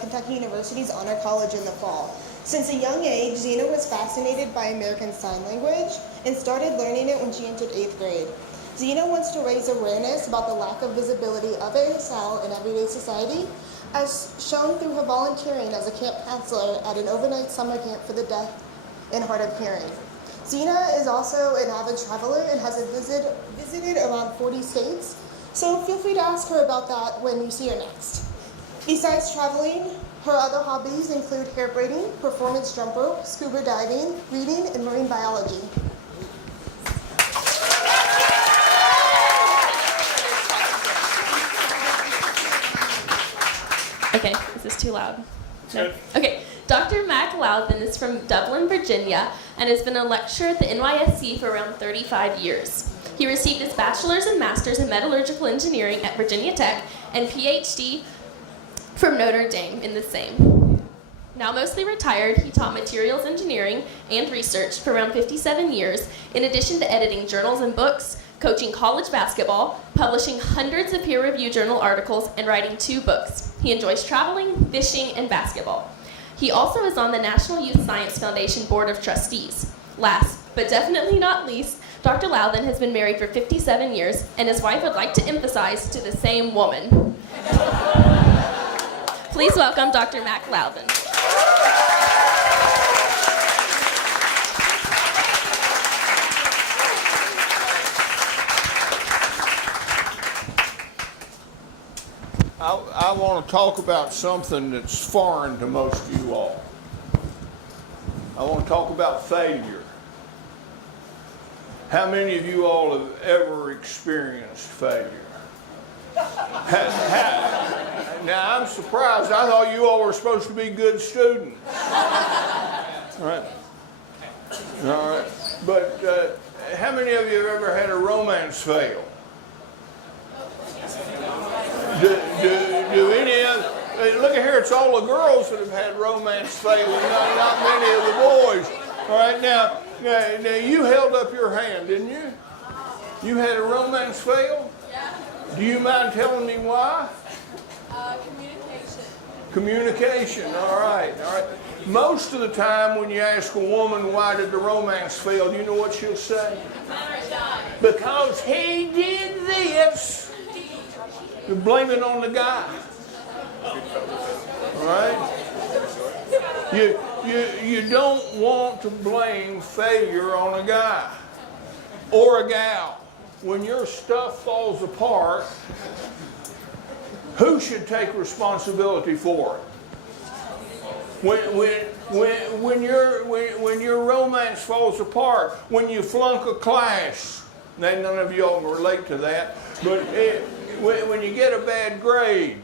Kentucky University's Honor College in the fall. Since a young age, Zena was fascinated by American Sign Language and started learning it when she entered 8th grade. Zena wants to raise awareness about the lack of visibility of ASL in everyday society, as shown through her volunteering as a camp counselor at an overnight summer camp for the deaf and hard of hearing. Zena is also an avid traveler and has visited around 40 states, so feel free to ask her about that when you see her next. Besides traveling, her other hobbies include hair braiding, performance jump rope, scuba diving, reading, and marine biology. Okay, is this too loud? No? Okay, Dr. Mac Louthan is from Dublin, Virginia, and has been a lecturer at the NYSC for around 35 years. He received his bachelor's and master's in metallurgical engineering at Virginia Tech and PhD from Notre Dame in the same. Now mostly retired, he taught materials engineering and research for around 57 years, in addition to editing journals and books, coaching college basketball, publishing hundreds of peer-reviewed journal articles, and writing 2 books. He enjoys traveling, fishing, and basketball. He also is on the National Youth Science Foundation Board of Trustees. Last, but definitely not least, Dr. Louthan has been married for 57 years, and his wife would like to emphasize to the same woman. Please welcome Dr. Mac Louthan. I want to talk about something that's foreign to most of you all. I want to talk about failure. How many of you all have ever experienced failure? Now, I'm surprised. I thought you all were supposed to be good students. All right. All right. But how many of you have ever had a romance fail? Do any of, look at here, it's all the girls that have had romance fail, not many of the boys. All right, now you held up your hand, didn't you? You had a romance fail? Yeah. Do you mind telling me why? Communication. Communication, all right. Most of the time when you ask a woman why did the romance fail, do you know what she'll say? Because he did this. You blame it on the guy. All right? You don't want to blame failure on a guy or a gal. When your stuff falls apart, who should take responsibility for it? When your romance falls apart, when you flunk a class, now none of you all can relate to that, but when you get a bad grade,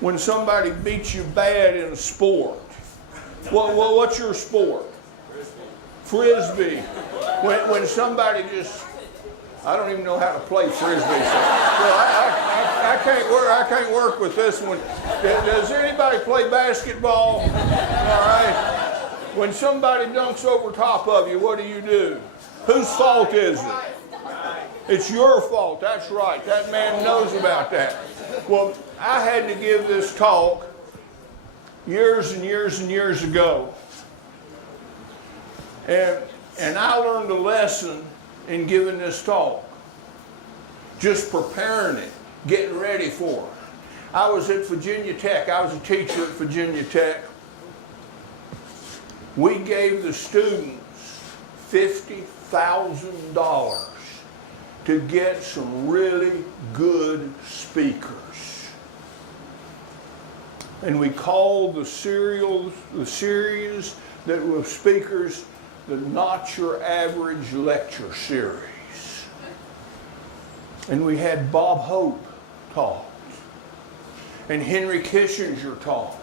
when somebody beats you bad in a sport, what's your sport? Frisbee. When somebody just, I don't even know how to play frisbee. So I can't work with this one. Does anybody play basketball? All right. When somebody dunks over top of you, what do? Whose fault is it? It's your fault. That's right. That man knows about that. Well, I had to give this talk years and years and years ago. And I learned a lesson in giving this talk. Just preparing it, getting ready for it. I was at Virginia Tech. I was a teacher at Virginia Tech. We gave the students $50,000 to get some really good speakers. And we called the series that were speakers the Not Your Average Lecture Series. And we had Bob Hope talk. And Henry Kissinger talk.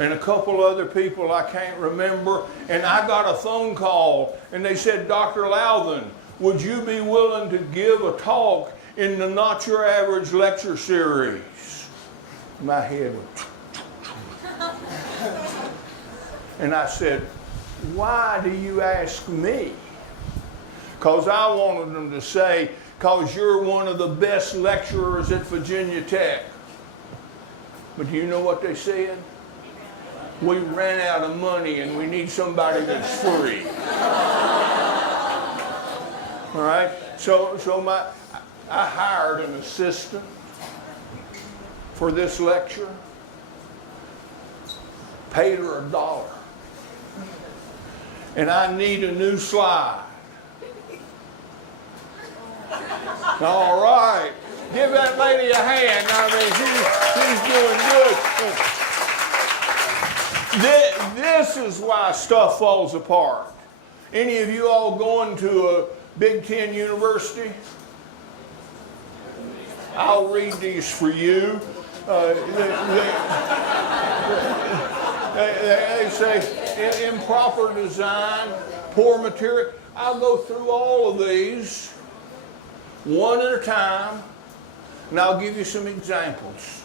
And a couple other people I can't remember. And I got a phone call and they said, Dr. Louthan, would you be willing to give a talk in the Not Your Average Lecture Series? My head went. And I said, why do you ask me? Because I wanted them to say, because you're one of the best lecturers at Virginia Tech. But do you know what they said? We ran out of money and we need somebody that's free. All right? So I hired an assistant for this lecture, paid her $1. And I need a new slide. All right. Give that lady a hand. I mean, she's doing good. This is why stuff falls apart. Any of you all going to a Big Ten university? I'll read these for you. They say improper design, poor material. I'll go through all of these one at a time, and I'll give you some examples.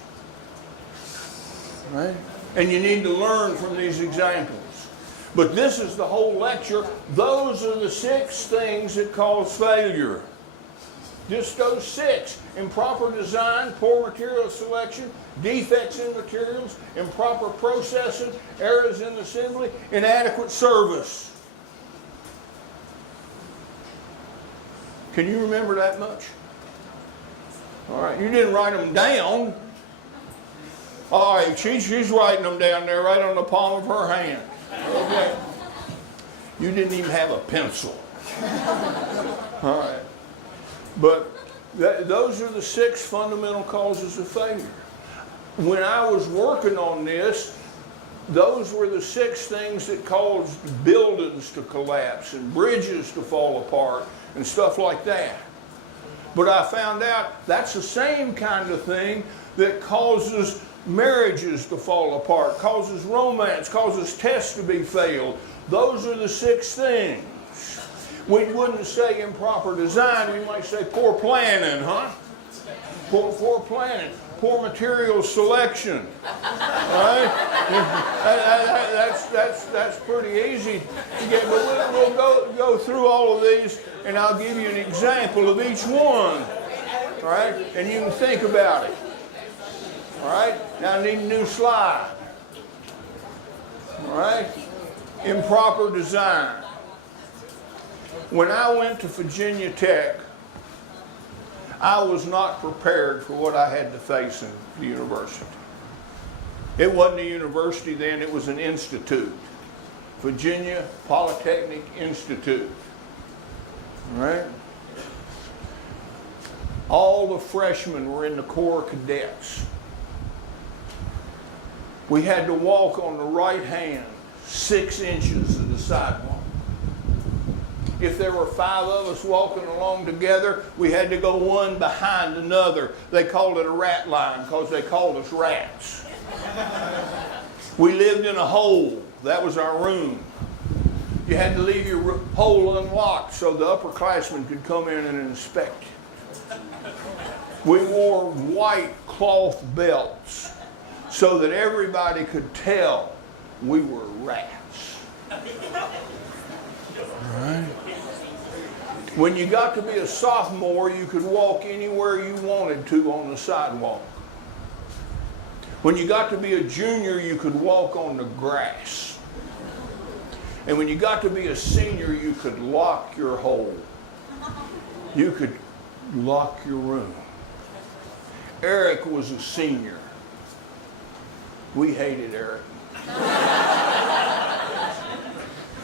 Right? And you need to learn from these examples. But this is the whole lecture. Those are the 6 things that cause failure. Just those 6. Improper design, poor material selection, defects in materials, improper processing, errors in assembly, inadequate service. Can you remember that much? All right, you didn't write them down. All right, she's writing them down there right on the palm of her hand. Okay. You didn't even have a pencil. All right. But those are the 6 fundamental causes of failure. When I was working on this, those were the 6 things that caused buildings to collapse and bridges to fall apart and stuff like that. But I found out that's the same kind of thing that causes marriages to fall apart, causes romance, causes tests to be failed. Those are the 6 things. We wouldn't say improper design, we might say poor planning, huh? Poor planning, poor material selection, right? That's pretty easy to get, but we'll go through all of these, and I'll give you an example of each one, all right? And you can think about it, all right? Now I need a new slide, all right? Improper design. When I went to Virginia Tech, I was not prepared for what I had to face in the university. It wasn't a university then, it was an institute. Virginia Polytechnic Institute. All right? All the freshmen were in the Corps Cadets. We had to walk on the right hand 6 inches of the sidewalk. If there were 5 of us walking along together, we had to go one behind another. They called it a rat line because they called us rats. We lived in a hole. That was our room. You had to leave your hole unlocked so the upperclassmen could come in and inspect you. We wore white cloth belts so that everybody could tell we were rats. All right? When you got to be a sophomore, you could walk anywhere you wanted to on the sidewalk. When you got to be a junior, you could walk on the grass. And when you got to be a senior, you could lock your hole. You could lock your room. Eric was a senior. We hated Eric.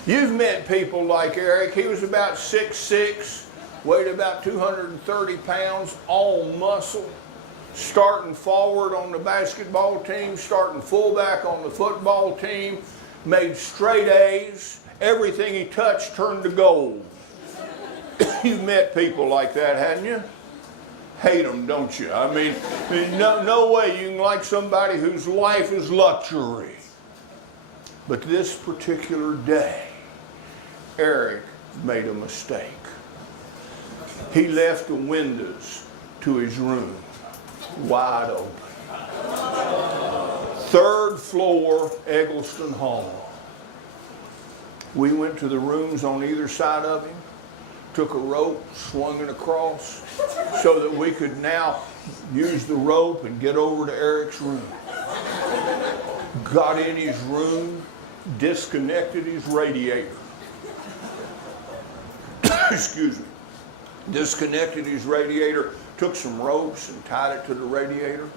You've met people like Eric. He was about 6'6", weighed about 230 pounds, all muscle, starting forward on the basketball team, starting fullback on the football team, made straight A's. Everything he touched turned to gold. You've met people like that, hadn't you? Hate them, don't you? I mean, no way you can like somebody whose life is luxury. But this particular day, Eric made a mistake. He left the windows to his room wide open. 3rd floor, Eggleston Hall. We went to the rooms on either side of him, took a rope, swung it across so that we could now use the rope and get over to Eric's room. Got in his room, disconnected his radiator. Excuse me. Disconnected his radiator, took some ropes and tied it to the radiator,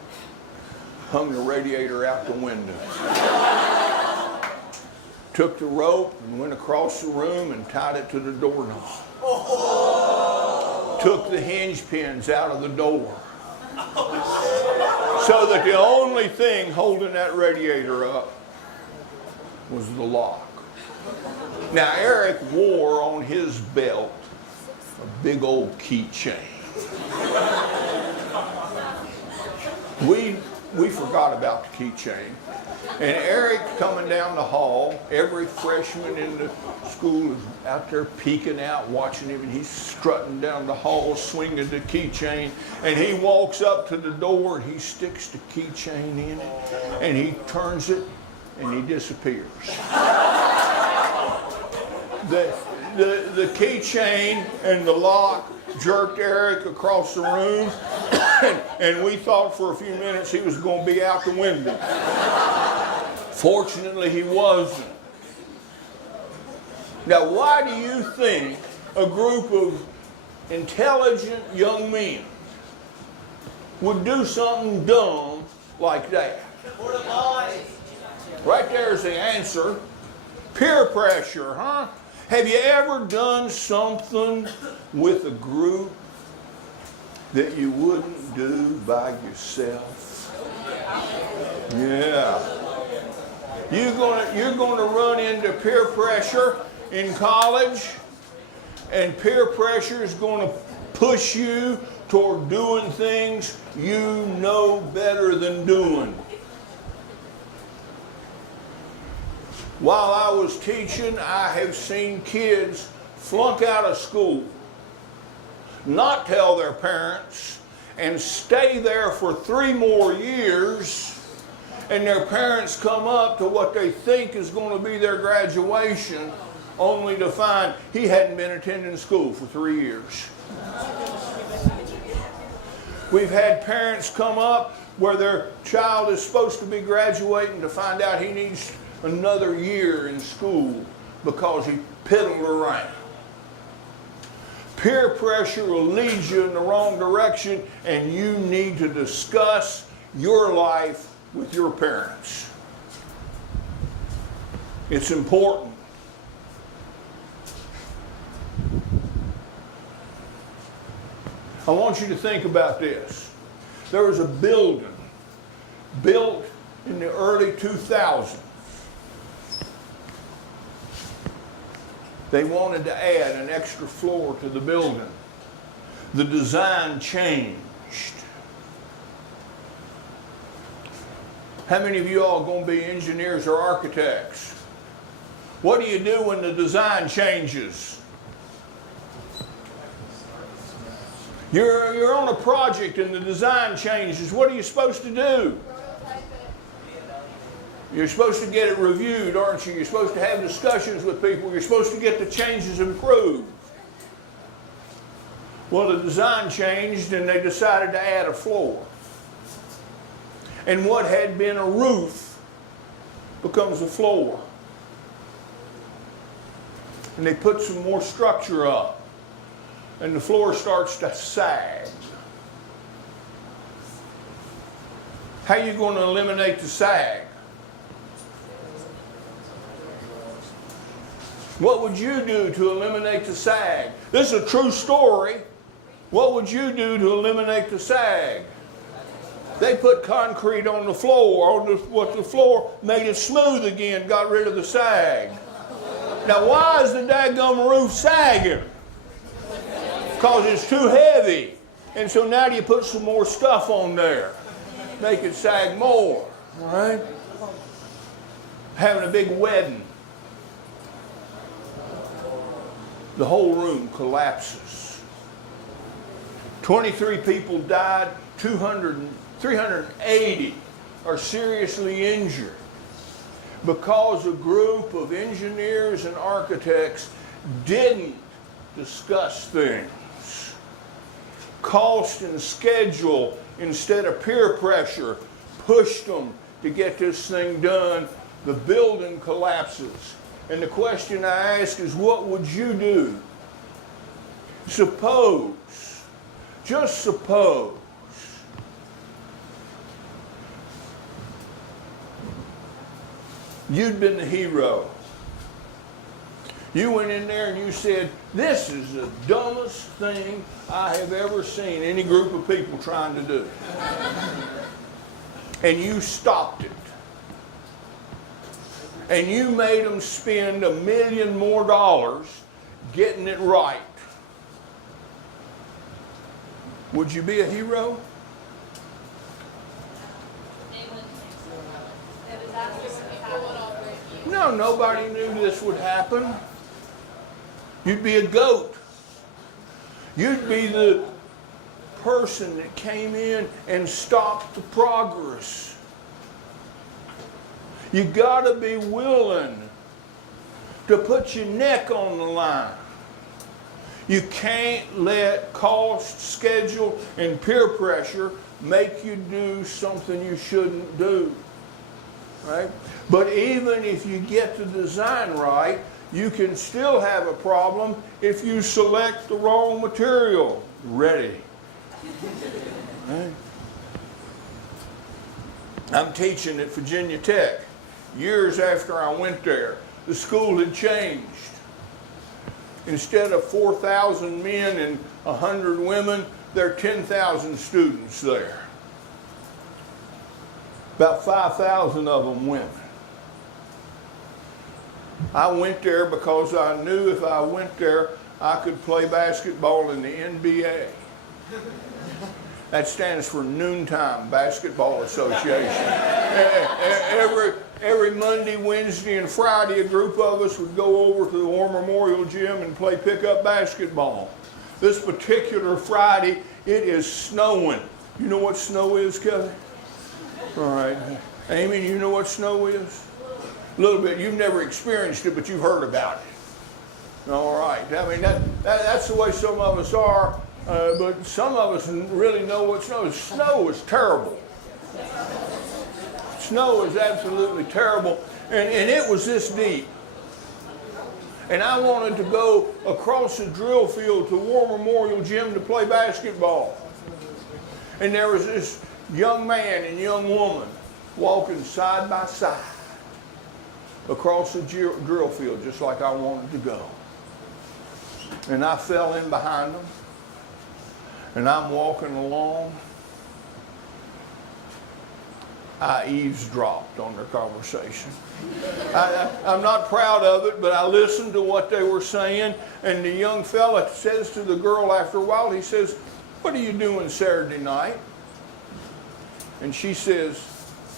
hung the radiator out the window. Took the rope and went across the room and tied it to the doorknob. Took the hinge pins out of the door. So that the only thing holding that radiator up was the lock. Now Eric wore on his belt a big old keychain. We forgot about the keychain. And Eric coming down the hall, every freshman in the school is out there peeking out, watching him, and he's strutting down the hall, swinging the keychain. And he walks up to the door, and he sticks the keychain in it, and he turns it, and he disappears. The keychain and the lock jerked Eric across the room, and we thought for a few minutes he was going to be out the window. Fortunately, he wasn't. Now, why do you think a group of intelligent young men would do something dumb like that? Right there's the answer. Peer pressure, huh? Have you ever done something with a group that you wouldn't do by yourself? Yeah. You're gonna run into peer pressure in college, and peer pressure is going to push you toward doing things you know better than doing. While I was teaching, I have seen kids flunk out of school, not tell their parents, and stay there for 3 more years, and their parents come up to what they think is going to be their graduation, only to find he hadn't been attending school for 3 years. We've had parents come up where their child is supposed to be graduating to find out he needs another year in school because he piddled around. Peer pressure will lead you in the wrong direction, and you need to discuss your life with your parents. It's important. I want you to think about this. There was a building built in the early 2000s. They wanted to add an extra floor to the building. The design changed. How many of you all are going to be engineers or architects? What do you do when the design changes? You're on a project and the design changes. What are you supposed to do? You're supposed to get it reviewed, aren't you? You're supposed to have discussions with people. You're supposed to get the changes improved. Well, the design changed and they decided to add a floor. And what had been a roof becomes a floor. And they put some more structure up. And the floor starts to sag. How are you going to eliminate the sag? What would you do to eliminate the sag? This is a true story. What would you do to eliminate the sag? They put concrete on the floor, the floor made it smooth again, got rid of the sag. Now why is the daggum roof sagging? Because it's too heavy. And so now you put some more stuff on there. Make it sag more. All right? Having a big wedding. The whole room collapses. 23 people died, 380 are seriously injured because a group of engineers and architects didn't discuss things. Cost and schedule instead of peer pressure pushed them to get this thing done. The building collapses. And the question I ask is, what would you do? Suppose, just suppose, you'd been the hero. You went in there and you said, this is the dumbest thing I have ever seen any group of people trying to do. And you stopped it. And you made them spend $1 million more getting it right. Would you be a hero? No, nobody knew this would happen. You'd be a goat. You'd be the person that came in and stopped the progress. You got to be willing to put your neck on the line. You can't let cost, schedule, and peer pressure make you do something you shouldn't do. Right? But even if you get the design right, you can still have a problem if you select the wrong material. Ready. Right? I'm teaching at Virginia Tech. Years after I went there, the school had changed. Instead of 4,000 men and 100 women, there are 10,000 students there. About 5,000 of them women. I went there because I knew if I went there, I could play basketball in the NBA. That stands for Noontime Basketball Association. Every Monday, Wednesday, and Friday, a group of us would go over to the War Memorial Gym and play pickup basketball. This particular Friday, it is snowing. You know what snow is, Kelly? All right. Amy, you know what snow is? A little bit. You've never experienced it, but you've heard about it. All right. I mean, that's the way some of us are, but some of us really know what snow is. Snow is terrible. Snow is absolutely terrible, and it was this deep. And I wanted to go across the drill field to War Memorial Gym to play basketball. And there was this young man and young woman walking side by side across the drill field just like I wanted to go. And I fell in behind them, and I'm walking along. I eavesdropped on their conversation. I'm not proud of it, but I listened to what they were saying, and the young fella says to the girl after a while, he says, "What are you doing Saturday night?" And she says,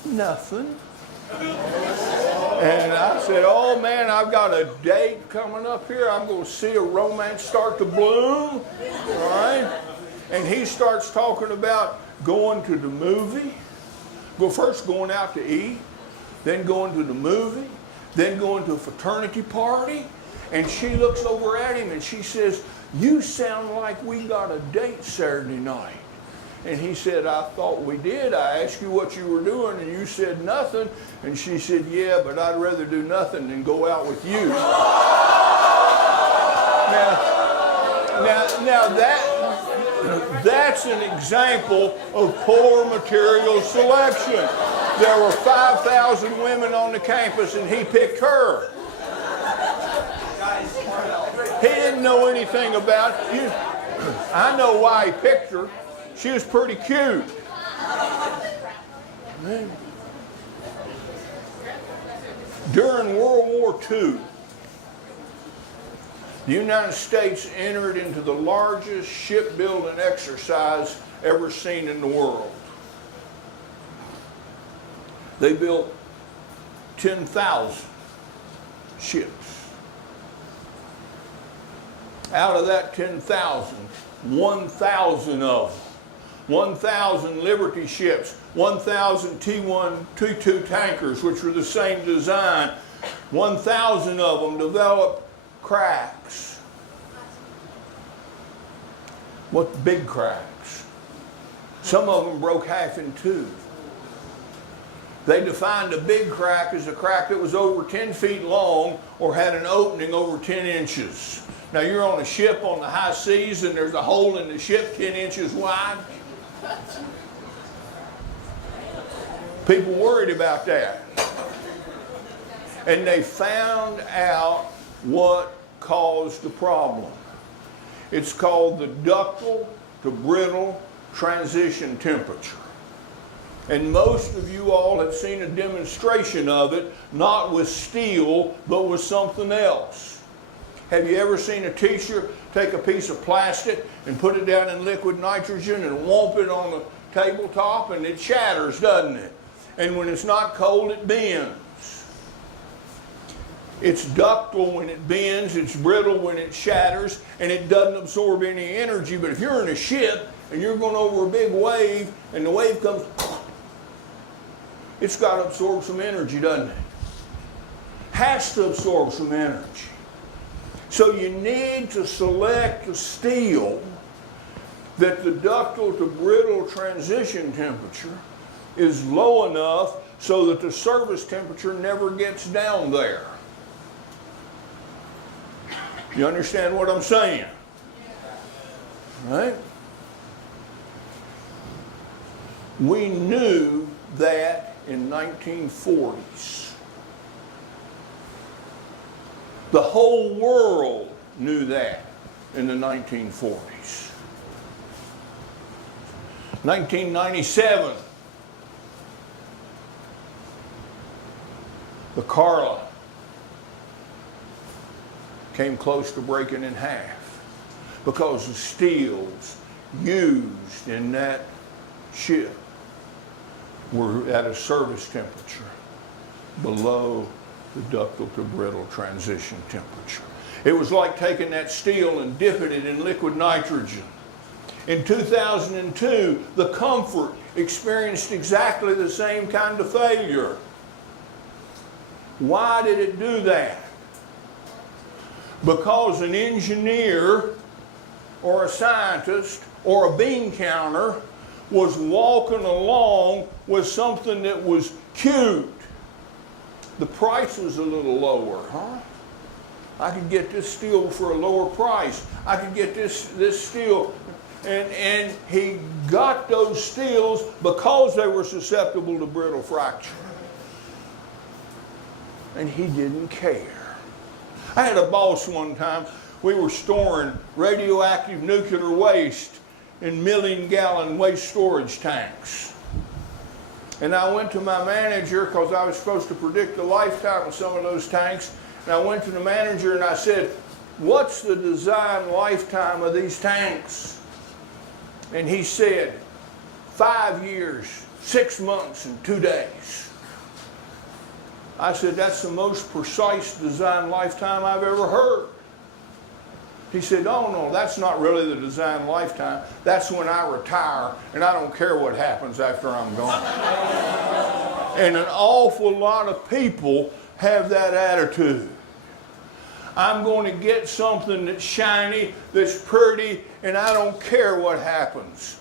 "Nothing." And I said, "Oh man, I've got a date coming up here. I'm going to see a romance start to bloom." All right? And he starts talking about going to the movie. Well, first going out to eat, then going to the movie, then going to a fraternity party. And she looks over at him and she says, "You sound like we got a date Saturday night." And he said, "I thought we did. I asked you what you were doing and you said nothing." And she said, "Yeah, but I'd rather do nothing than go out with you." Now that's an example of poor material selection. There were 5,000 women on the campus and he picked her. He didn't know anything about it. I know why he picked her. She was pretty cute. During World War II, the United States entered into the largest shipbuilding exercise ever seen in the world. They built 10,000 ships. Out of that 10,000, 1,000 of them, 1,000 Liberty ships, 1,000 T1, T2 tankers, which were the same design, 1,000 of them developed cracks. What big cracks? Some of them broke half in two. They defined a big crack as a crack that was over 10 feet long or had an opening over 10 inches. Now you're on a ship on the high seas and there's a hole in the ship 10 inches wide. People worried about that. And they found out what caused the problem. It's called the ductile to brittle transition temperature. And most of you all have seen a demonstration of it, not with steel, but with something else. Have you ever seen a teacher take a piece of plastic and put it down in liquid nitrogen and whomp it on the tabletop and it shatters, doesn't it? And when it's not cold, it bends. It's ductile when it bends, it's brittle when it shatters, and it doesn't absorb any energy. But if you're in a ship and you're going over a big wave and the wave comes, it's got to absorb some energy, doesn't it? Has to absorb some energy. So you need to select the steel that the ductile to brittle transition temperature is low enough so that the service temperature never gets down there. You understand what I'm saying? Right? We knew that in 1940s. The whole world knew that in the 1940s. 1997, the Carla came close to breaking in half because the steels used in that ship were at a service temperature below the ductile to brittle transition temperature. It was like taking that steel and dipping it in liquid nitrogen. In 2002, the Comfort experienced exactly the same kind of failure. Why did it do that? Because an engineer or a scientist or a bean counter was walking along with something that was cute. The price was a little lower, huh? I could get this steel for a lower price. I could get this steel. And he got those steels because they were susceptible to brittle fracture. And he didn't care. I had a boss one time. We were storing radioactive nuclear waste in million-gallon waste storage tanks. And I went to my manager because I was supposed to predict the lifetime of some of those tanks. And I went to the manager and I said, "What's the design lifetime of these tanks?" And he said, 5 years, 6 months, and 2 days. I said, "That's the most precise design lifetime I've ever heard." He said, "Oh no, that's not really the design lifetime. That's when I retire and I don't care what happens after I'm gone." And an awful lot of people have that attitude. I'm going to get something that's shiny, that's pretty, and I don't care what happens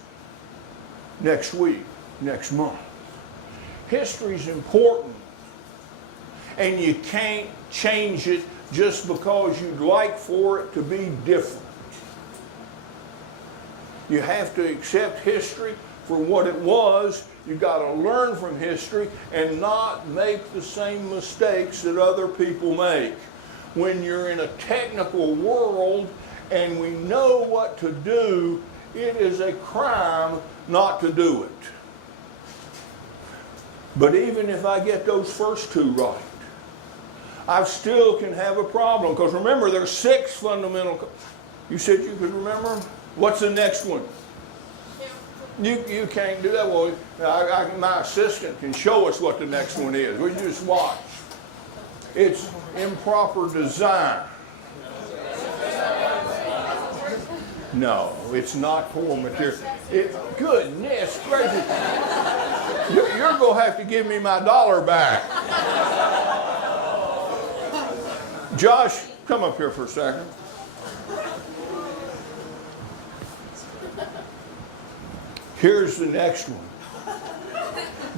next week, next month. History's important, and you can't change it just because you'd like for it to be different. You have to accept history for what it was. You've got to learn from history and not make the same mistakes that other people make. When you're in a technical world and we know what to do, it is a crime not to do it. But even if I get those first two right, I still can have a problem. Because remember, there's 6 fundamental. You said you could remember them? What's the next one? You can't do that. Well, my assistant can show us what the next one is. We just watch. It's improper design. No, it's not poor material. Goodness gracious. You're going to have to give me my $1 back. Josh, come up here for a second. Here's the next one.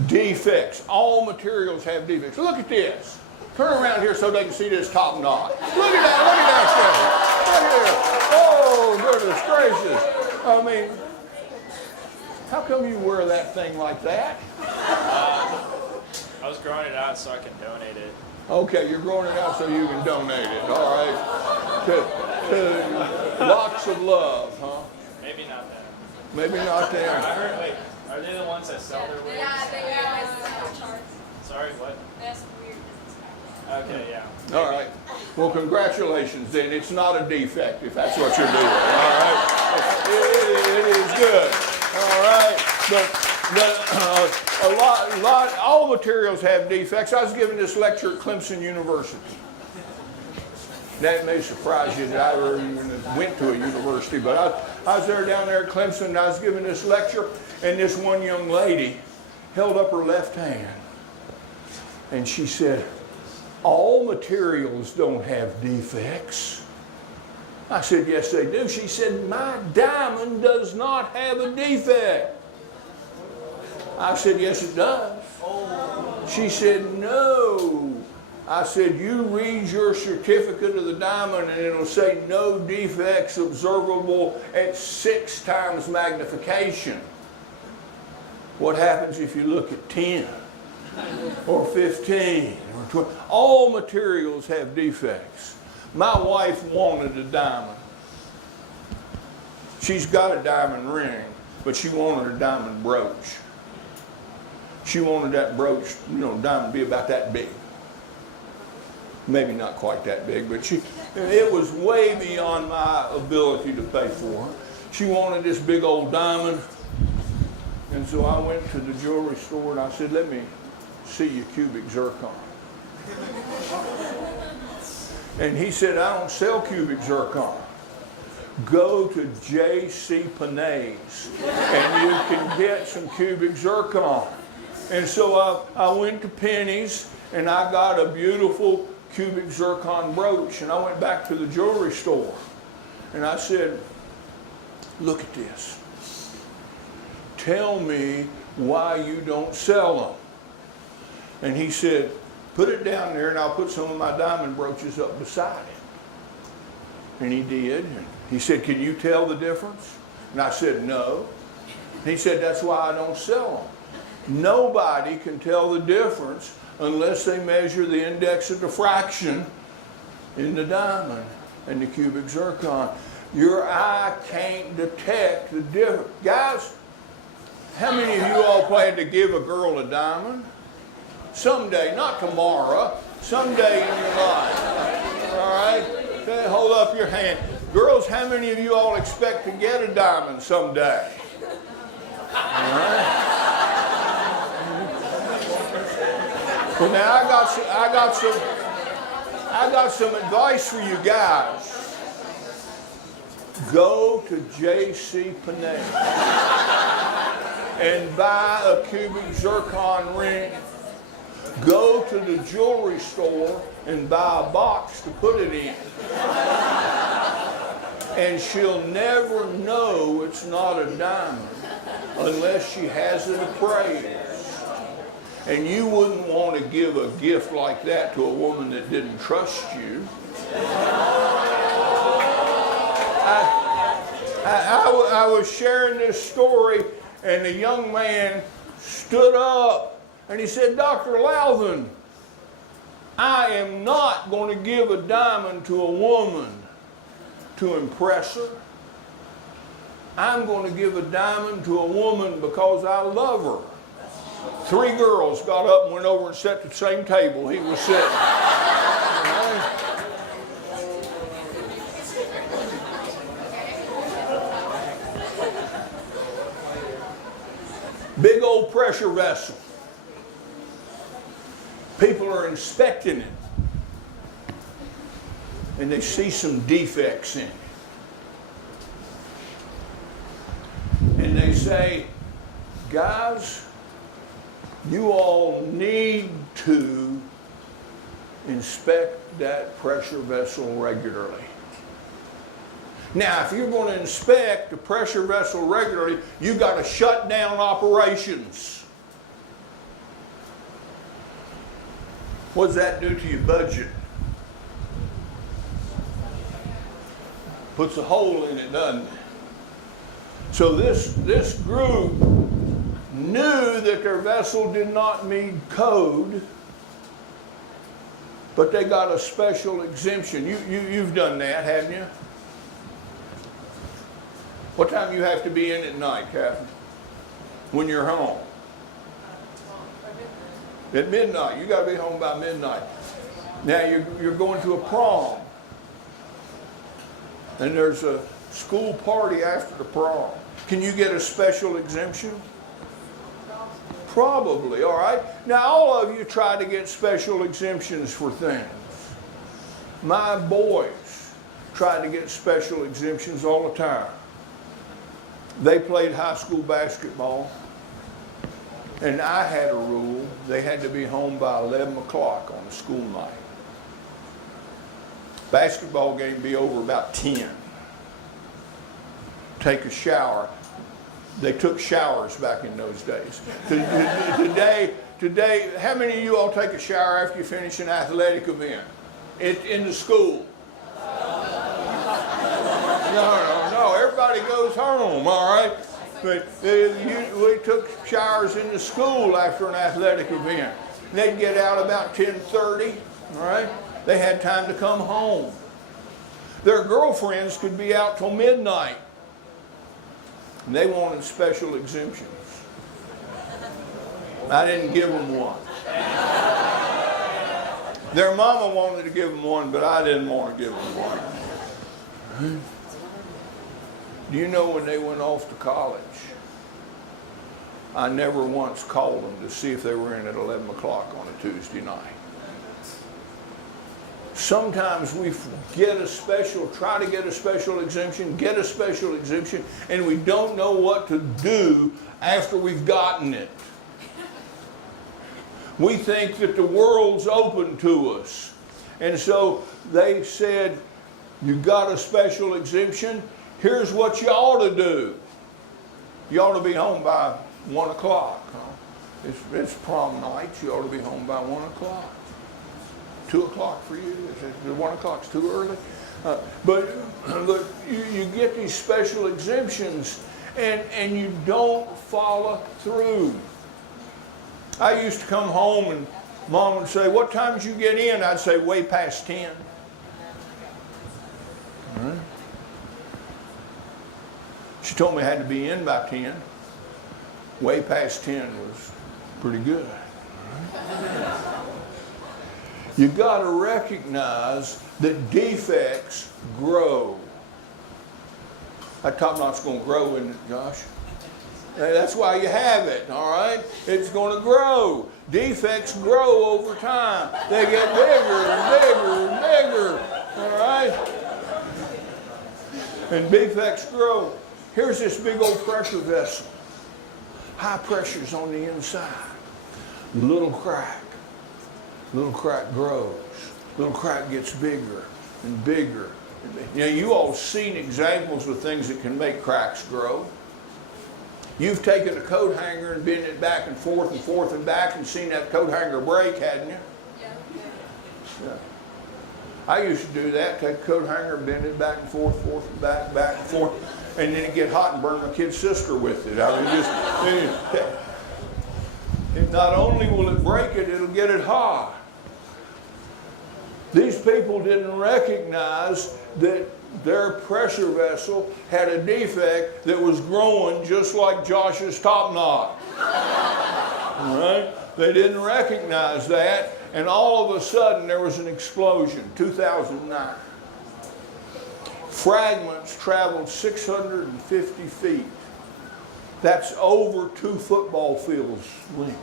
Defects. All materials have defects. Look at this. Turn around here so they can see this top knot. Look at that, Stephanie. Look at that. Oh, goodness gracious. I mean, how come you wear that thing like that? I was growing it out so I can donate it. Okay, you're growing it out so you can donate it. All right. To Lots of Love, huh? Maybe not that. Maybe not I there. heard, wait, are they the ones that sell their wigs? Yeah, they are charts. Sorry, what? That's weird business practice. Okay, yeah. All right. Well, congratulations then. It's not a defect if that's what you're doing. All right. It is good. All right. But all materials have defects. I was giving this lecture at Clemson University. That may surprise you that I ever even went to a university, but I was down there at Clemson and I was giving this lecture, and this one young lady held up her left hand and she said, all materials don't have defects. I said, yes, they do. She said, my diamond does not have a defect. I said, yes, it does. She said, no. I said, you read your certificate of the diamond and it'll say no defects observable at 6 times magnification. What happens if you look at 10 or 15 or 20? All materials have defects. My wife wanted a diamond. She's got a diamond ring, but she wanted a diamond brooch. She wanted that brooch, diamond to be about that big. Maybe not quite that big, but it was way beyond my ability to pay for her. She wanted this big old diamond. And so I went to the jewelry store and I said, let me see your cubic zircon. And he said, I don't sell cubic zircon. Go to J.C. Penney's and you can get some cubic zircon. And so I went to Penny's and I got a beautiful cubic zircon brooch, and I went back to the jewelry store and I said, look at this. Tell me why you don't sell them. And he said, put it down there and I'll put some of my diamond brooches up beside it. And he did. And he said, can you tell the difference? And I said, no. And he said, that's why I don't sell them. Nobody can tell the difference unless they measure the index of diffraction in the diamond and the cubic zircon. Your eye can't detect the difference. Guys, how many of you all plan to give a girl a diamond? Someday, not tomorrow, someday in your life. All right? Okay, hold up your hand. Girls, how many of you all expect to get a diamond someday? All right? Well, now I got some advice for you guys. Go to J.C. Penney and buy a cubic zircon ring. Go to the jewelry store and buy a box to put it in. And she'll never know it's not a diamond unless she has it appraised. And you wouldn't want to give a gift like that to a woman that didn't trust you. I was sharing this story, and a young man stood up and he said, Dr. Louthan, I am not going to give a diamond to a woman to impress her. I'm going to give a diamond to a woman because I love her. 3 girls got up and went over and sat at the same table he was sitting. Big old pressure vessel. People are inspecting it. And they see some defects in it. And they say, guys, you all need to inspect that pressure vessel regularly. Now, if you're going to inspect a pressure vessel regularly, you've got to shut down operations. What does that do to your budget? Puts a hole in it, doesn't it? So this group knew that their vessel did not meet code, but they got a special exemption. You've done that, haven't you? What time do you have to be in at night, Catherine? When you're home? At midnight. You got to be home by midnight. Now you're going to a prom, and there's a school party after the prom. Can you get a special exemption? Probably, all right. Now all of you try to get special exemptions for things. My boys tried to get special exemptions all the time. They played high school basketball, and I had a rule. They had to be home by 11 o'clock on a school night. Basketball game be over about 10. Take a shower. They took showers back in those days. Today, how many of you all take a shower after you finish an athletic event? In the school? No. Everybody goes home, all right? But we took showers in the school after an athletic event. They'd get out about 10:30, all right? They had time to come home. Their girlfriends could be out till midnight. And they wanted special exemptions. I didn't give them one. Their mama wanted to give them one, but I didn't want to give them one. Do you know when they went off to college, I never once called them to see if they were in at 11 o'clock on a Tuesday night. Sometimes we try to get a special exemption, and we don't know what to do after we've gotten it. We think that the world's open to us. And so they said, you got a special exemption? Here's what you ought to do. You ought to be home by 1 o'clock. Huh? It's prom night. You ought to be home by 1 o'clock. 2 o'clock for you? 1 o'clock's too early? But look, you get these special exemptions and you don't follow through. I used to come home and Mom would say, what time did you get in? I'd say, way past 10. All right. She told me I had to be in by 10. Way past 10 was pretty good. You got to recognize that defects grow. That top knot's going to grow, isn't it, Josh? That's why you have it, all right? It's going to grow. Defects grow over time. They get bigger and bigger and bigger, all right? And defects grow. Here's this big old pressure vessel. High pressure's on the inside. Little crack. Little crack grows. Little crack gets bigger and bigger. You know, you all seen examples of things that can make cracks grow. You've taken a coat hanger and bent it back and forth and back and seen that coat hanger break, hadn't you? Yeah. I used to do that, take a coat hanger, bend it back and forth and back and forth, and then it'd get hot and burn my kid's sister with it. I mean, not only will it break it, it'll get it hot. These people didn't recognize that their pressure vessel had a defect that was growing just like Josh's top knot. All right? They didn't recognize that, and all of a sudden there was an explosion, 2009. Fragments traveled 650 feet. That's over 2 football fields' length.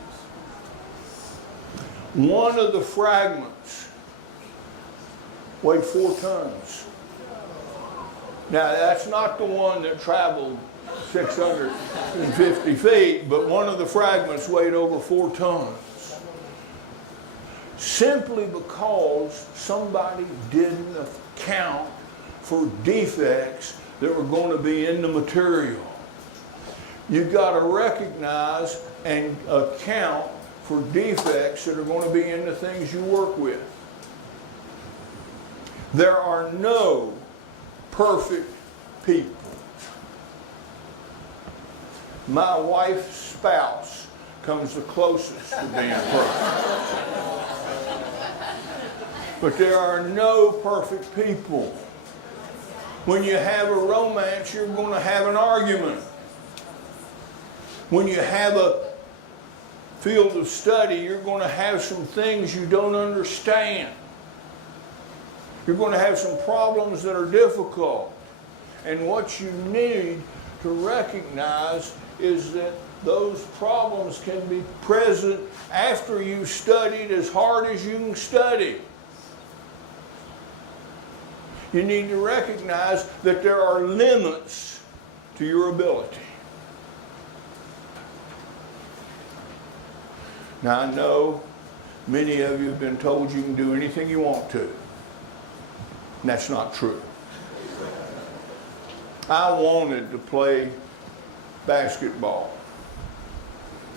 One of the fragments weighed 4 tons. Now, that's not the one that traveled 650 feet, but one of the fragments weighed over 4 tons. Simply because somebody didn't account for defects that were going to be in the material. You've got to recognize and account for defects that are going to be in the things you work with. There are no perfect people. My wife's spouse comes the closest to being perfect. But there are no perfect people. When you have a romance, you're going to have an argument. When you have a field of study, you're going to have some things you don't understand. You're going to have some problems that are difficult. And what you need to recognize is that those problems can be present after you've studied as hard as you can study. You need to recognize that there are limits to your ability. Now I know many of you have been told you can do anything you want to. And that's not true. I wanted to play basketball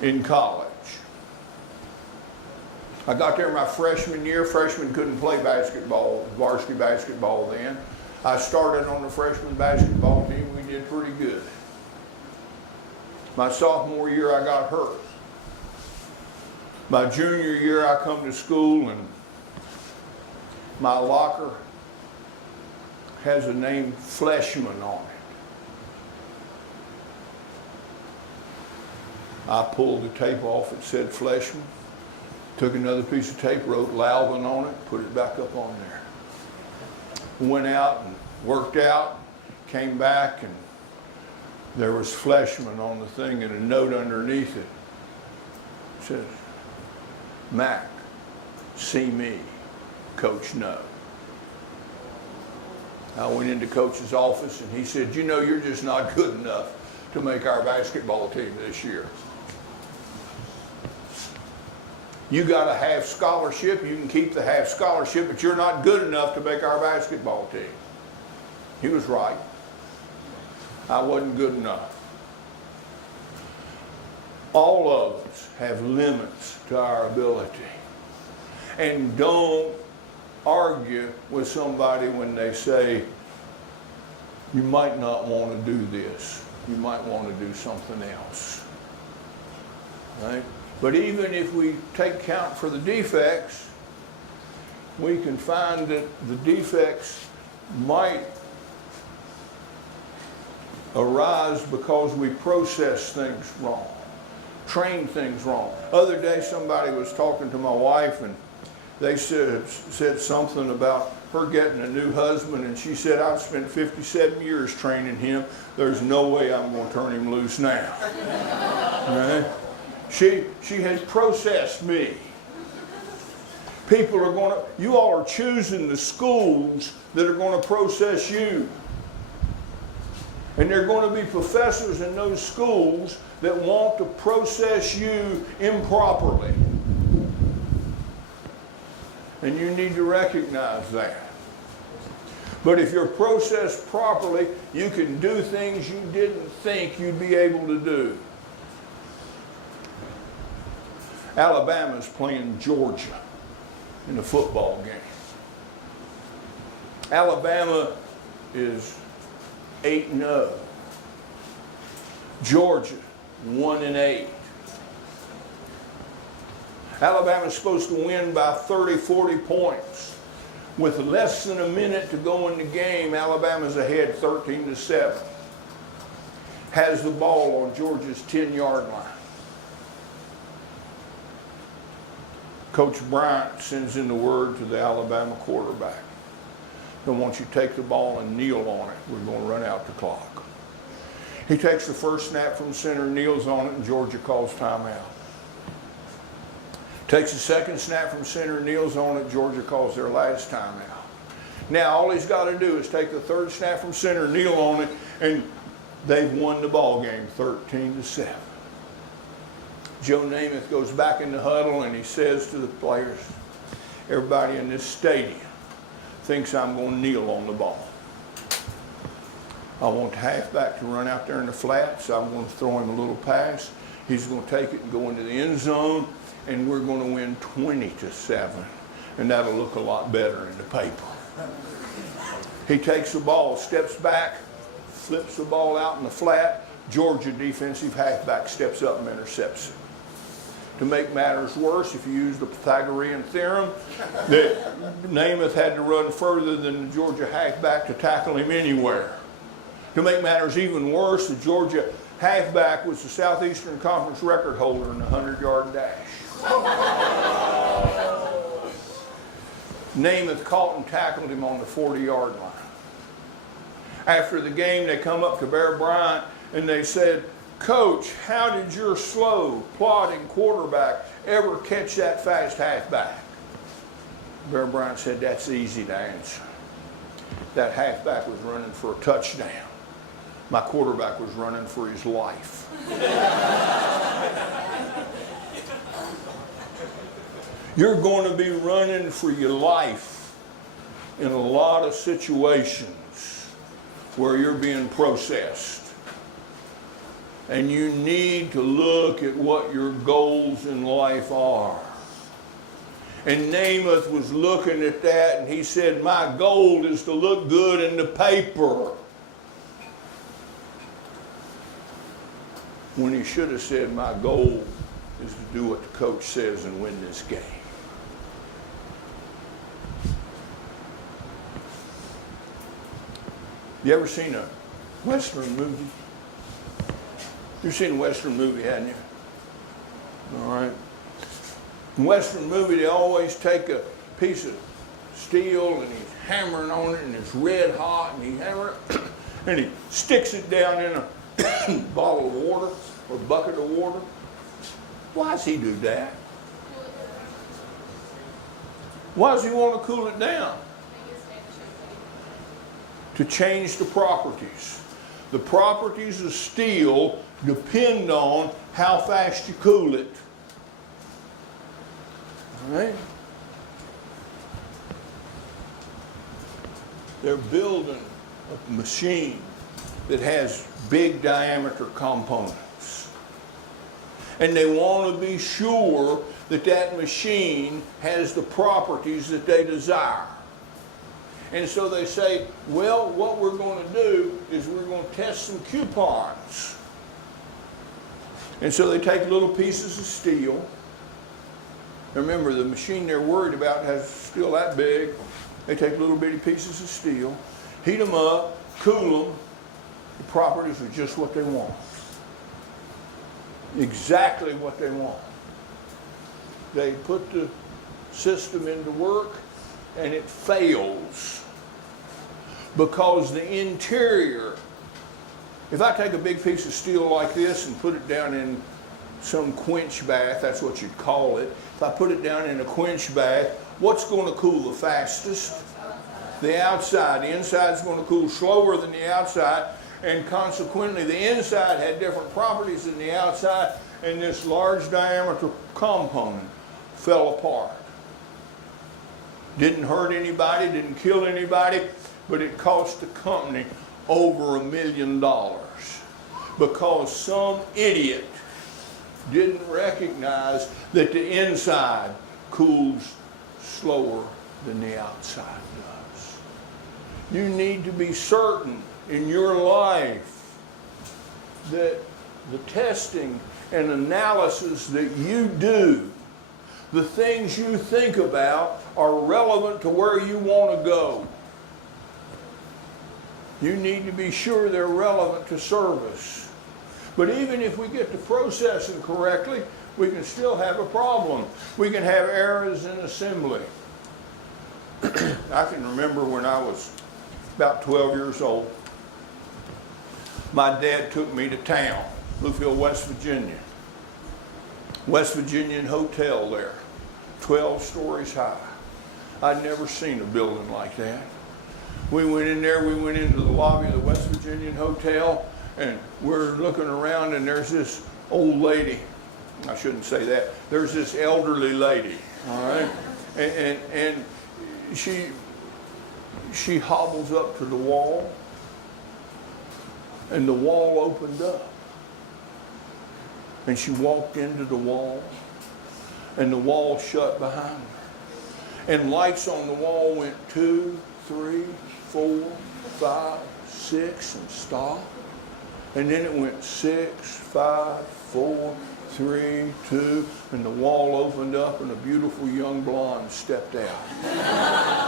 in college. I got there my freshman year. Freshmen couldn't play basketball, varsity basketball then. I started on the freshman basketball team. We did pretty good. My sophomore year, I got hurt. My junior year, I come to school and my locker has a name Fleshman on it. I pulled the tape off, it said Fleshman. Took another piece of tape, wrote Louthan on it, put it back up on there. Went out and worked out, came back, and there was Fleshman on the thing and a note underneath it. It says, Mac, see me, Coach No. I went into Coach's office and he said, you know, you're just not good enough to make our basketball team this year. You got a half scholarship, you can keep the half scholarship, but you're not good enough to make our basketball team. He was right. I wasn't good enough. All of us have limits to our ability. And don't argue with somebody when they say, you might not want to do this. You might want to do something else. Right? But even if we take count for the defects, we can find that the defects might arise because we process things wrong, train things wrong. Other day somebody was talking to my wife and they said something about her getting a new husband, and she said, I've spent 57 years training him. There's no way I'm going to turn him loose now. Right? She has processed me. People are going to, you all are choosing the schools that are going to process you. And there are going to be professors in those schools that want to process you improperly. And you need to recognize that. But if you're processed properly, you can do things you didn't think you'd be able to do. Alabama's playing Georgia in a football game. Alabama is 8-0. Georgia 1-8. Alabama's supposed to win by 30, 40 points. With less than a minute to go in the game, Alabama's ahead 13-7. Has the ball on Georgia's 10-yard line. Coach Bryant sends in the word to the Alabama quarterback. I want you to take the ball and kneel on it. We're going to run out the clock. He takes the first snap from center, kneels on it, and Georgia calls timeout. Takes the second snap from center, kneels on it, Georgia calls their last timeout. Now all he's got to do is take the third snap from center, kneel on it, and they've won the ball game 13-7. Joe Namath goes back in the huddle and he says to the players, everybody in this stadium thinks I'm going to kneel on the ball. I want the halfback to run out there in the flat, so I'm going to throw him a little pass. He's going to take it and go into the end zone, and we're going to win 20-7. And that'll look a lot better in the paper. He takes the ball, steps back, flips the ball out in the flat. Georgia defensive halfback steps up and intercepts it. To make matters worse, if you use the Pythagorean theorem, that Namath had to run further than the Georgia halfback to tackle him anywhere. To make matters even worse, the Georgia halfback was the Southeastern Conference record holder in the 100-yard dash. Namath caught and tackled him on the 40-yard line. After the game, they come up to Bear Bryant and they said, "Coach, how did your slow, plodding quarterback ever catch that fast halfback?" Bear Bryant said, "That's easy to answer. That halfback was running for a touchdown. My quarterback was running for his life." You're going to be running for your life in a lot of situations where you're being processed. And you need to look at what your goals in life are. And Namath was looking at that and he said, "My goal is to look good in the paper." When he should have said, "My goal is to do what the coach says and win this game." You ever seen a Western movie? You've seen a Western movie, hadn't you? All right. In Western movie, they always take a piece of steel and he's hammering on it and it's red hot and he hammers it and he sticks it down in a bottle of water or bucket of water. Why does he do that? Why does he want to cool it down? To change the properties. The properties of steel depend on how fast you cool it. All right? They're building a machine that has big diameter components. And they want to be sure that that machine has the properties that they desire. And so they say, well, what we're going to do is we're going to test some coupons. And so they take little pieces of steel. Remember, the machine they're worried about has steel that big. They take little bitty pieces of steel, heat them up, cool them. The properties are just what they want. Exactly what they want. They put the system into work and it fails because the interior, if I take a big piece of steel like this and put it down in some quench bath, that's what you'd call it. If I put it down in a quench bath, what's going to cool the fastest? The outside. The inside is going to cool slower than the outside, and consequently the inside had different properties than the outside, and this large diameter component fell apart. Didn't hurt anybody, didn't kill anybody, but it cost the company over $1 million because some idiot didn't recognize that the inside cools slower than the outside does. You need to be certain in your life that the testing and analysis that you do, the things you think about, are relevant to where you want to go. You need to be sure they're relevant to service. But even if we get the processing correctly, we can still have a problem. We can have errors in assembly. I can remember when I was about 12 years old, my dad took me to town, Bluefield, West Virginia. West Virginian hotel there, 12 stories high. I'd never seen a building like that. We went in there, we went into the lobby of the West Virginian hotel, and we're looking around and there's this old lady. I shouldn't say that. There's this elderly lady, all right? And she hobbles up to the wall And the wall opened up. And she walked into the wall, and the wall shut behind her. And lights on the wall went 2, 3, 4, 5, 6, and stopped. And then it went 6, 5, 4, 3, 2, and the wall opened up, and a beautiful young blonde stepped out.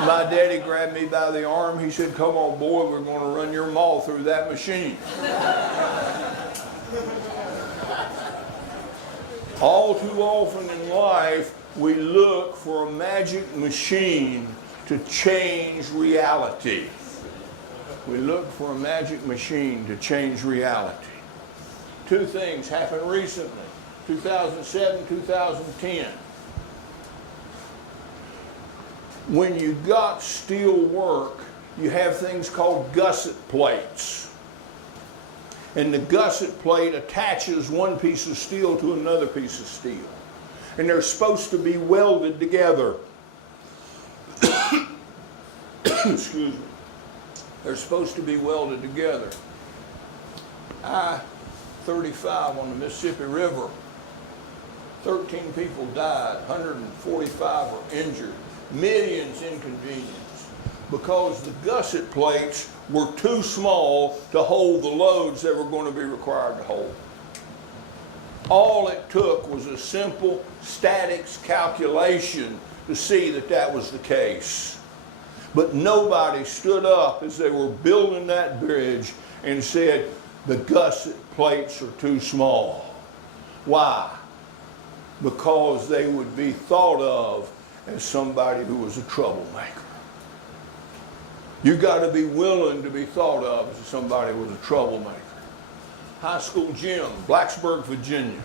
My daddy grabbed me by the arm. He said, "Come on, boy, we're going to run your maul through that machine." All too often in life, we look for a magic machine to change reality. We look for a magic machine to change reality. 2 things happened recently, 2007, 2010. When you got steel work, you have things called gusset plates. And the gusset plate attaches one piece of steel to another piece of steel. And they're supposed to be welded together. Excuse me. They're supposed to be welded together. I-35 on the Mississippi River. 13 people died, 145 were injured, millions inconvenienced because the gusset plates were too small to hold the loads they were going to be required to hold. All it took was a simple statics calculation to see that that was the case. But nobody stood up as they were building that bridge and said, the gusset plates are too small. Why? Because they would be thought of as somebody who was a troublemaker. You got to be willing to be thought of as somebody who was a troublemaker. High school gym, Blacksburg, Virginia.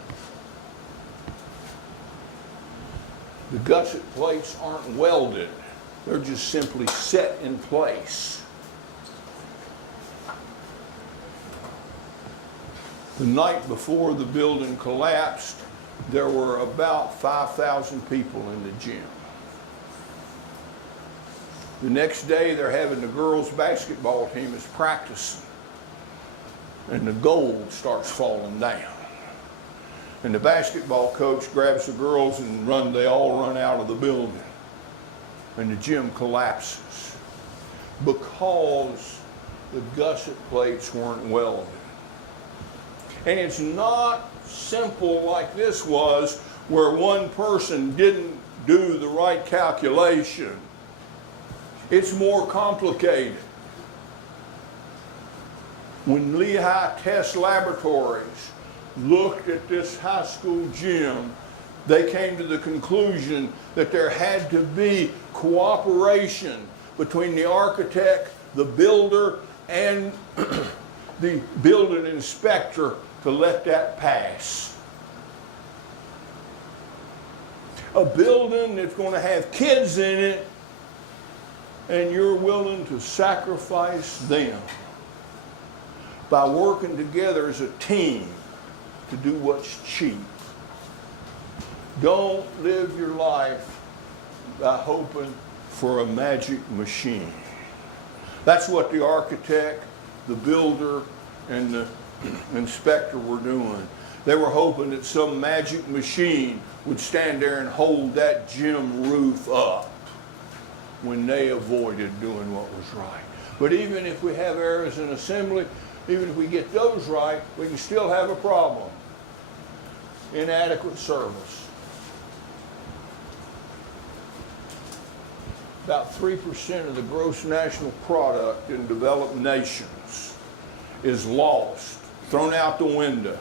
The gusset plates aren't welded. They're just simply set in place. The night before the building collapsed, there were about 5,000 people in the gym. The next day, they're having the girls' basketball team is practicing, and the goal starts falling down. And the basketball coach grabs the girls and they all run out of the building. And the gym collapses because the gusset plates weren't welded. And it's not simple like this was, where one person didn't do the right calculation. It's more complicated. When Lehigh Test Laboratories looked at this high school gym, they came to the conclusion that there had to be cooperation between the architect, the builder, and the building inspector to let that pass. A building that's going to have kids in it, and you're willing to sacrifice them by working together as a team to do what's cheap. Don't live your life by hoping for a magic machine. That's what the architect, the builder, and the inspector were doing. They were hoping that some magic machine would stand there and hold that gym roof up when they avoided doing what was right. But even if we have errors in assembly, even if we get those right, we can still have a problem. Inadequate service. About 3% of the gross national product in developed nations is lost, thrown out the window,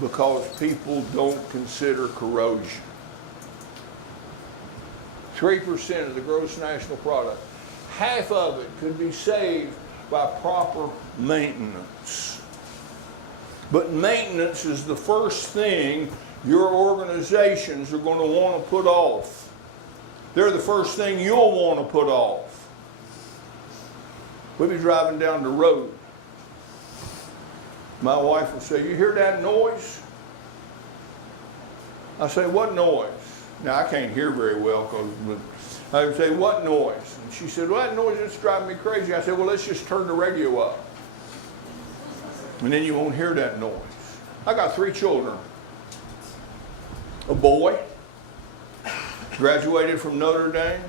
because people don't consider corrosion. 3% of the gross national product. Half of it could be saved by proper maintenance. But maintenance is the first thing your organizations are going to want to put off. They're the first thing you'll want to put off. We'll be driving down the road. My wife will say, "You hear that noise?" I say, "What noise?" Now, I can't hear very well, but I would say, "What noise?" And she said, "Well, that noise is driving me crazy." I said, "Well, let's just turn the radio up." And then you won't hear that noise. I got 3 children. A boy, graduated from Notre Dame,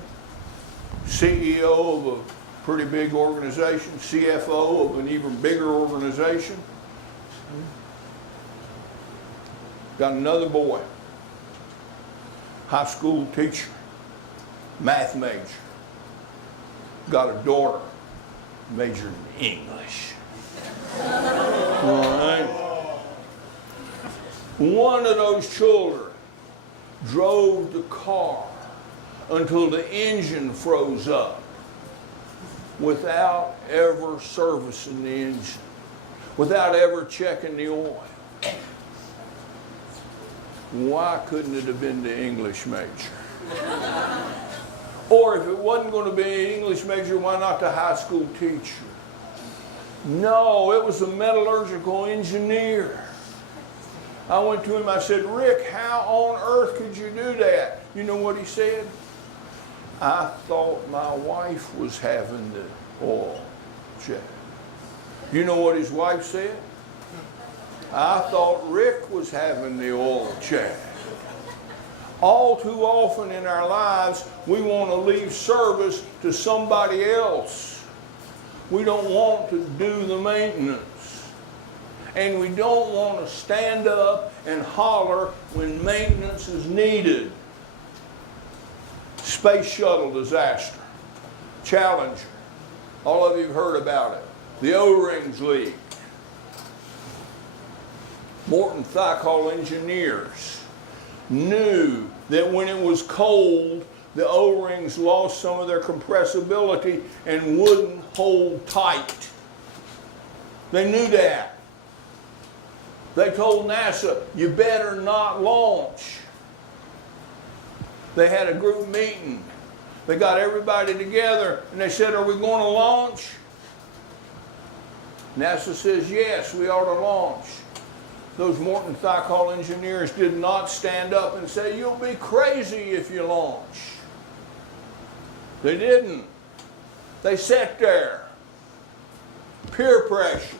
CEO of a pretty big organization, CFO of an even bigger organization. Got another boy, high school teacher, math major. Got a daughter, majored in English. All right. One of those children drove the car until the engine froze up without ever servicing the engine, without ever checking the oil. Why couldn't it have been the English major? Or if it wasn't going to be an English major, why not the high school teacher? No, it was a metallurgical engineer. I went to him, I said, Rick, how on earth could you do that? You know what he said? I thought my wife was having the oil check. You know what his wife said? I thought Rick was having the oil check. All too often in our lives, we want to leave service to somebody else. We don't want to do the maintenance. And we don't want to stand up and holler when maintenance is needed. Space shuttle disaster. Challenger. All of you have heard about it. The O-rings leak. Morton Thiokol engineers knew that when it was cold, the O-rings lost some of their compressibility and wouldn't hold tight. They knew that. They told NASA, you better not launch. They had a group meeting. They got everybody together and they said, are we going to launch? NASA says, yes, we ought to launch. Those Morton Thiokol engineers did not stand up and say, you'll be crazy if you launch. They didn't. They sat there. Peer pressure,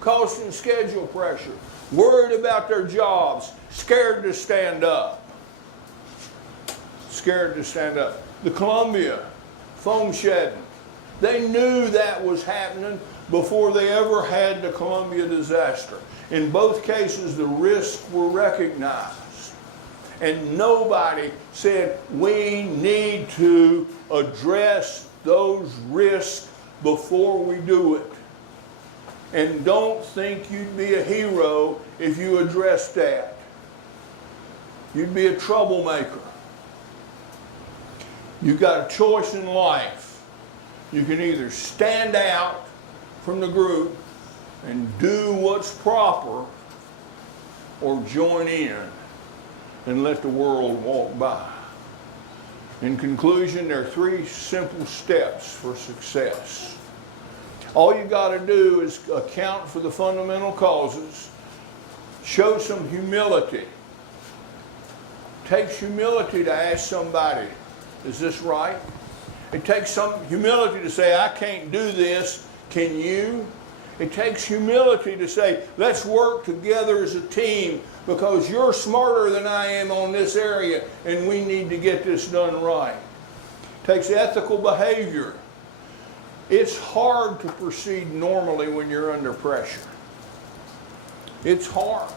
cost and schedule pressure, worried about their jobs, scared to stand up. Scared to stand up. The Columbia foam shedding. They knew that was happening before they ever had the Columbia disaster. In both cases, the risks were recognized. And nobody said, we need to address those risks before we do it. And don't think you'd be a hero if you addressed that. You'd be a troublemaker. You've got a choice in life. You can either stand out from the group and do what's proper, or join in and let the world walk by. In conclusion, there are 3 simple steps for success. All you got to do is account for the fundamental causes, show some humility. It takes humility to ask somebody, is this right? It takes some humility to say, I can't do this, can you? It takes humility to say, let's work together as a team because you're smarter than I am on this area and we need to get this done right. It takes ethical behavior. It's hard to proceed normally when you're under pressure. It's hard.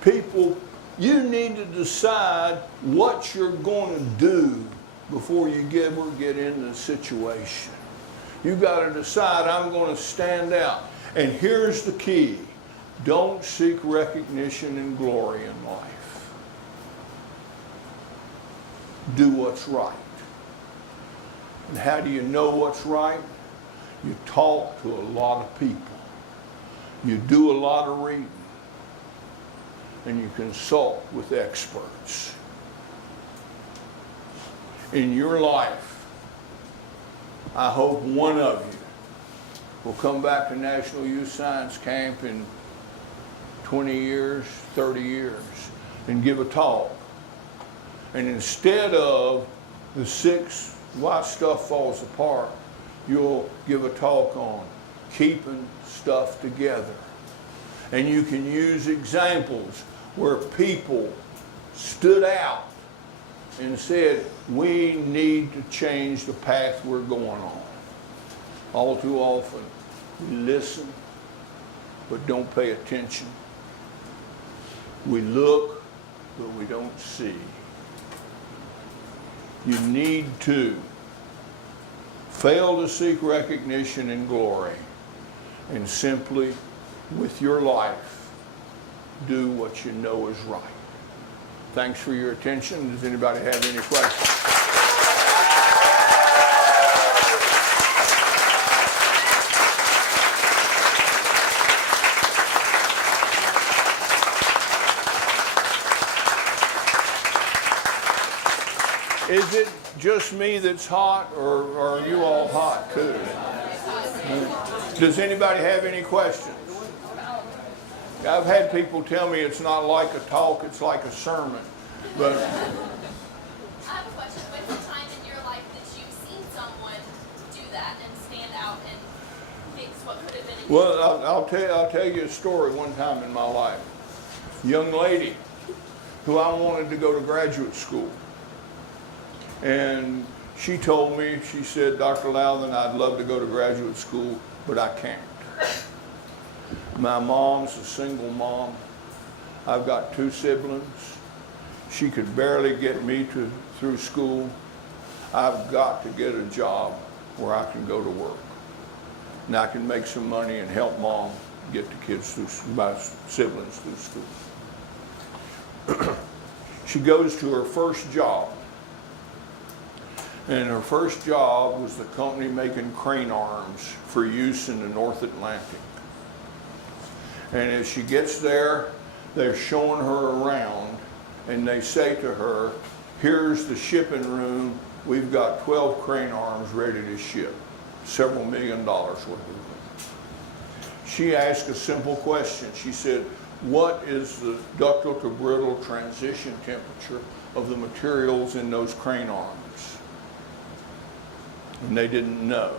People, you need to decide what you're going to do before you ever get in the situation. You've got to decide, I'm going to stand out. And here's the key. Don't seek recognition and glory in life. Do what's right. And how do you know what's right? You talk to a lot of people. You do a lot of reading. And you consult with experts. In your life, I hope one of you will come back to National Youth Science Camp in 20 years, 30 years, and give a talk. And instead of the 6 why stuff falls apart, you'll give a talk on keeping stuff together. And you can use examples where people stood out and said, we need to change the path we're going on. All too often, we listen, but don't pay attention. We look, but we don't see. You need to fail to seek recognition and glory, and simply, with your life, do what you know is right. Thanks for your attention. Does anybody have any questions? Is it just me that's hot, or are you all hot too? Does anybody have any questions? I've had people tell me it's not like a talk, it's like a sermon. But I have a question. When's the time in your life that you've seen someone do that and stand out and fix what could have been? well, I'll tell you a story one time in my life. Young lady who I wanted to go to graduate school. And she told me, she said, Dr. Louthan, I'd love to go to graduate school, but I can't. My mom's a single mom. I've got 2 siblings. She could barely get me through school. I've got to get a job where I can go to work. And I can make some money and help mom get the kids through, my siblings through school. She goes to her first job. And her first job was the company making crane arms for use in the North Atlantic. And as she gets there, they're showing her around, and they say to her, here's the shipping room. We've got 12 crane arms ready to ship, several $1 million worth of them. She asked a simple question. She said, what is the ductile to brittle transition temperature of the materials in those crane arms? And they didn't know.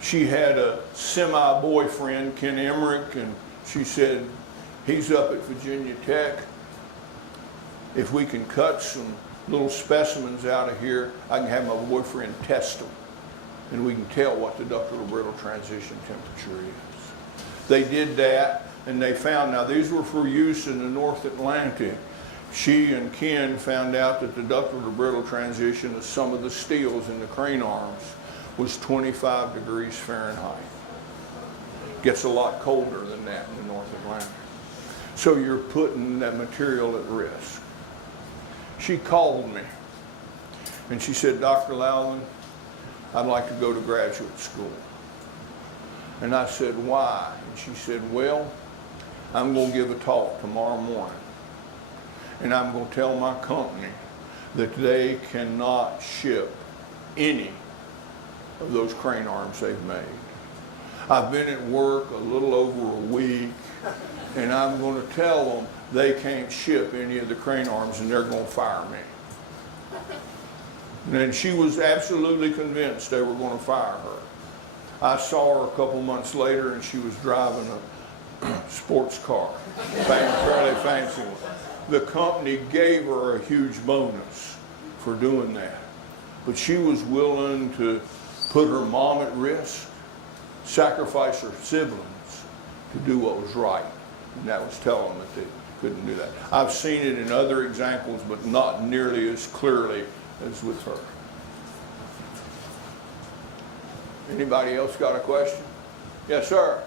She had a semi-boyfriend, Ken Emmerich, and she said, he's up at Virginia Tech. If we can cut some little specimens out of here, I can have my boyfriend test them, and we can tell what the ductile to brittle transition temperature is. They did that, and they found, now these were for use in the North Atlantic. She and Ken found out that the ductile to brittle transition of some of the steels in the crane arms was 25 degrees Fahrenheit. Gets a lot colder than that in the North Atlantic. So you're putting that material at risk. She called me and she said, Dr. Louthan, I'd like to go to graduate school. And I said, why? And she said, well, I'm going to give a talk tomorrow morning. And I'm going to tell my company that they cannot ship any of those crane arms they've made. I've been at work a little over a week, and I'm going to tell them they can't ship any of the crane arms, and they're going to fire me. And she was absolutely convinced they were going to fire her. I saw her a couple months later, and she was driving a sports car, fairly fancy one. The company gave her a huge bonus for doing that. But she was willing to put her mom at risk, sacrifice her siblings to do what was right. And that was telling them that they couldn't do that. I've seen it in other examples, but not nearly as clearly as with her. Anybody else got a question? Yes, sir.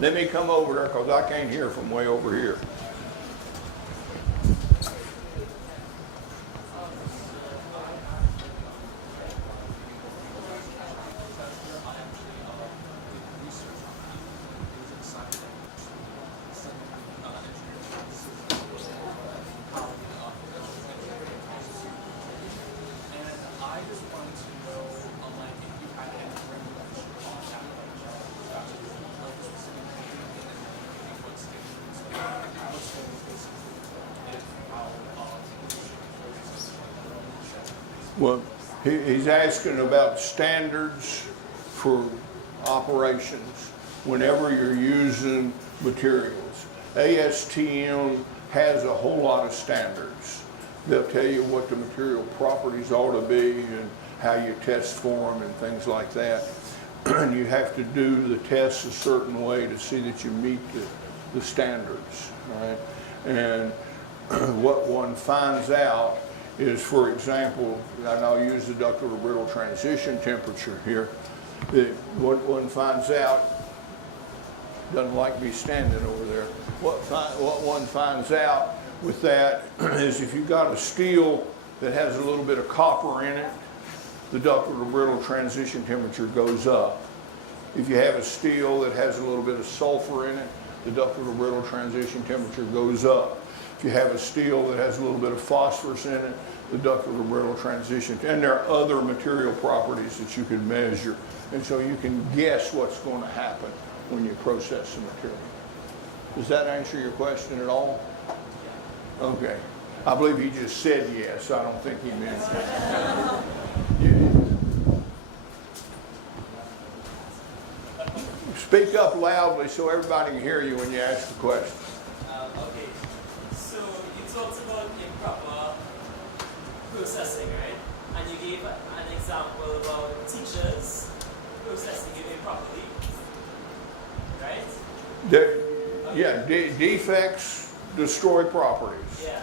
Let me come over there because I can't hear from way over here. Well, he's asking about standards for operations whenever you're using materials. ASTM has a whole lot of standards. They'll tell you what the material properties ought to be and how you test for them and things like that. And you have to do the tests a certain way to see that you meet the standards, right? And what one finds out is, for example, and I'll use the ductile brittle transition temperature here, that what one finds out, doesn't like me standing over there, what one finds out with that is if you've got a steel that has a little bit of copper in it, the ductile to brittle transition temperature goes up. If you have a steel that has a little bit of sulfur in it, the ductile to brittle transition temperature goes up. If you have a steel that has a little bit of phosphorus in it, the ductile to brittle transition, and there are other material properties that you can measure, and so you can guess what's going to happen when you process the material. Does that answer your question at all? Okay. I believe he just said yes. I don't think he meant that. Speak up loudly so everybody can hear you when you ask the question. Okay. So you talked about improper processing, right? And you gave an example about teachers processing it improperly, right? Defects destroy properties. Yeah.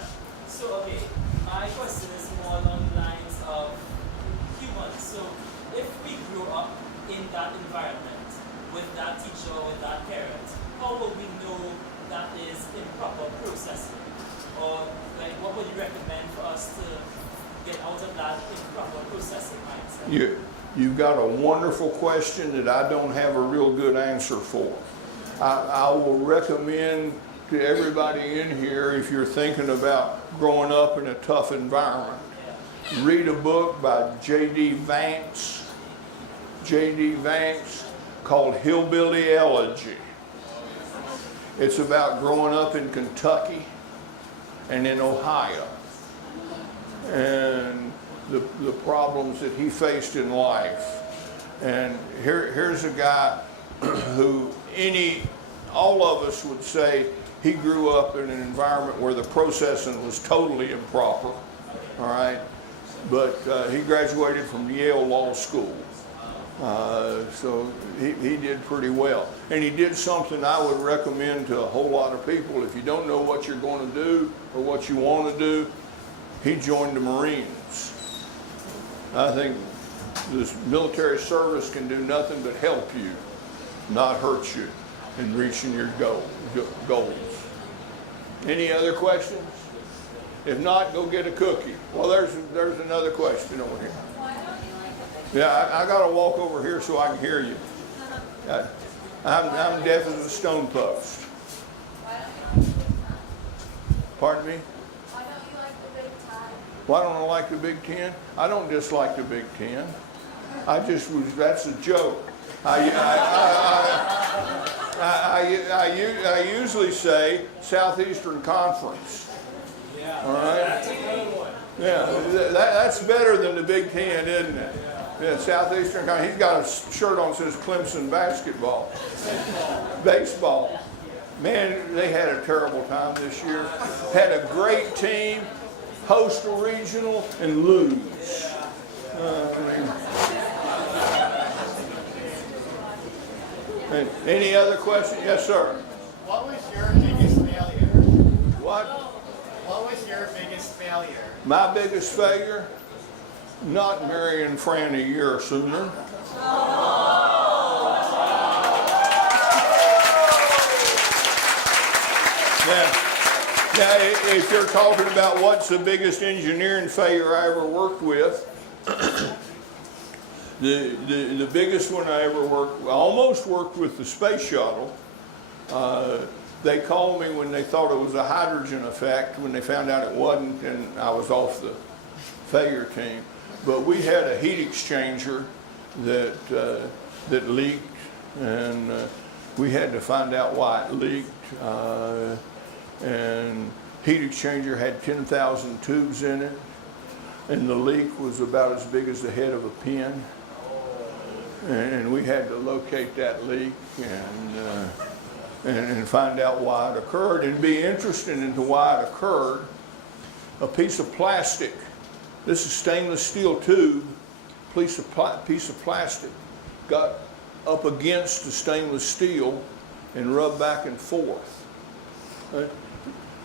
So, okay, my question is more along the lines of humans. So, if we grow up in that environment, with that teacher or with that parent, how will we know that is improper processing? Or, like, what would you recommend for us to get out of that improper processing mindset? You've got a wonderful question that I don't have a real good answer for. I will recommend to everybody in here, if you're thinking about growing up in a tough environment, read a book by J.D. Vance. J.D. Vance, called Hillbilly Elegy. It's about growing up in Kentucky and in Ohio and the problems that he faced in life. And here's a guy who all of us would say he grew up in an environment where the processing was totally improper, all right? But he graduated from Yale Law School. So he did pretty well. And he did something I would recommend to a whole lot of people. If you don't know what you're going to do or what you want to do, he joined the Marines. I think this military service can do nothing but help you, not hurt you in reaching your goals. Any other questions? If not, go get a cookie. Well, there's another question over here. Yeah, I got to walk over here so I can hear you. I'm deaf as a stone post. Pardon me? Why don't you like the Big Ten? Why don't I like the Big Ten? I don't dislike the Big Ten. That's a joke. I usually say Southeastern Conference. Yeah. All right? That's a good one. Yeah, that's better than the Big Ten, isn't it? Yeah, Southeastern Conference. He's got a shirt on that says Clemson basketball. Baseball. Man, they had a terrible time this year. Had a great team, host a regional, and lose. Any other questions? Yes, sir. What was your biggest failure? What? What was your biggest failure? My biggest failure? Not marrying Fran a year sooner. Now, if you're talking about what's the biggest engineering failure I ever worked with, the biggest one I almost worked with the space shuttle. They called me when they thought it was a hydrogen effect, when they found out it wasn't, and I was off the failure team. But we had a heat exchanger that leaked, and we had to find out why it leaked. And heat exchanger had 10,000 tubes in it, and the leak was about as big as the head of a pin. and we had to locate that leak and find out why it occurred and be interested into why it occurred. A piece of plastic, this is stainless steel tube, piece of plastic got up against the stainless steel and rubbed back and forth.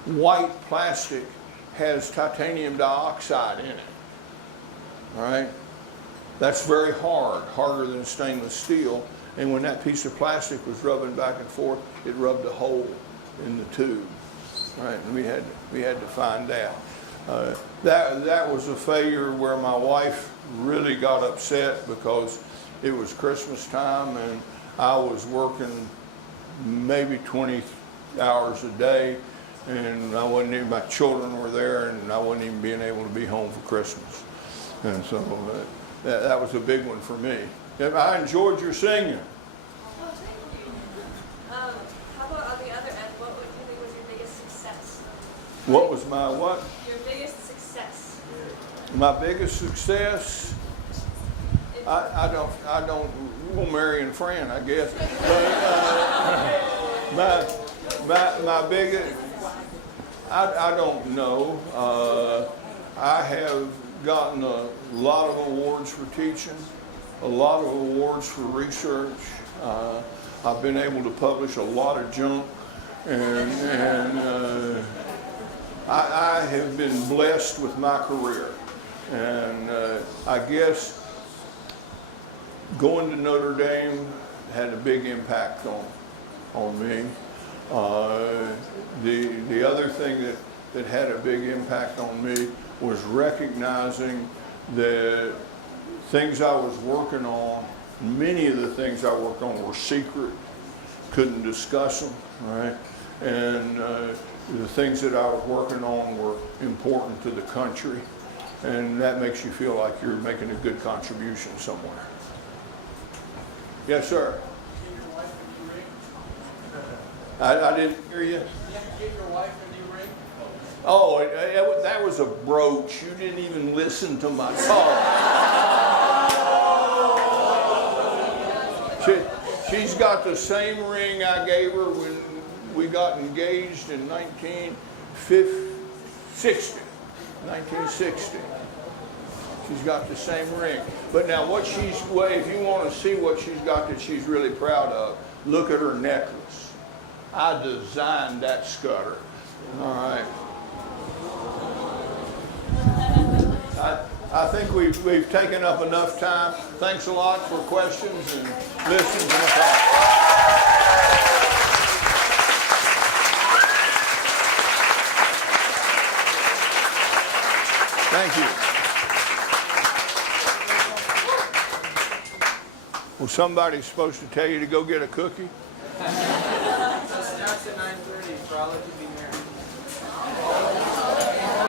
White plastic has titanium dioxide in it, all right? That's very hard, harder than stainless steel. And when that piece of plastic was rubbing back and forth, it rubbed a hole in the tube, right? And we had to find that. That was a failure where my wife really got upset because it was Christmas time and I was working maybe 20 hours a day, and I wasn't even, my children were there, and I wasn't even being able to be home for Christmas. And so that was a big one for me. I enjoyed your singing. Oh, thank you. How about on the other end, what would you think was your biggest success? What was my what? Your biggest success. My biggest success? I don't, we'll marry and friend, I guess. But my biggest, I don't know. I have gotten a lot of awards for teaching, a lot of awards for research. I've been able to publish a lot of junk, and I have been blessed with my career. And I guess going to Notre Dame had a big impact on me. The other thing that had a big impact on me was recognizing that things I was working on, many of the things I worked on were secret, couldn't discuss them, right? And the things that I was working on were important to the country, and that makes you feel like you're making a good contribution somewhere. Yes, sir. Give your wife a new ring. I didn't hear you. You give your wife a new ring. Oh, that was a brooch. You didn't even listen to my talk. She's got the same ring I gave her when we got engaged in 1960. She's got the same ring. But now if you want to see what she's got that she's really proud of, look at her necklace. I designed that scudder. All right. I think we've taken up enough time. Thanks a lot for questions and listening to my talk. Thank you. Well, somebody's supposed to tell you to go get a cookie? So it starts at 9:30 for all of you to be married.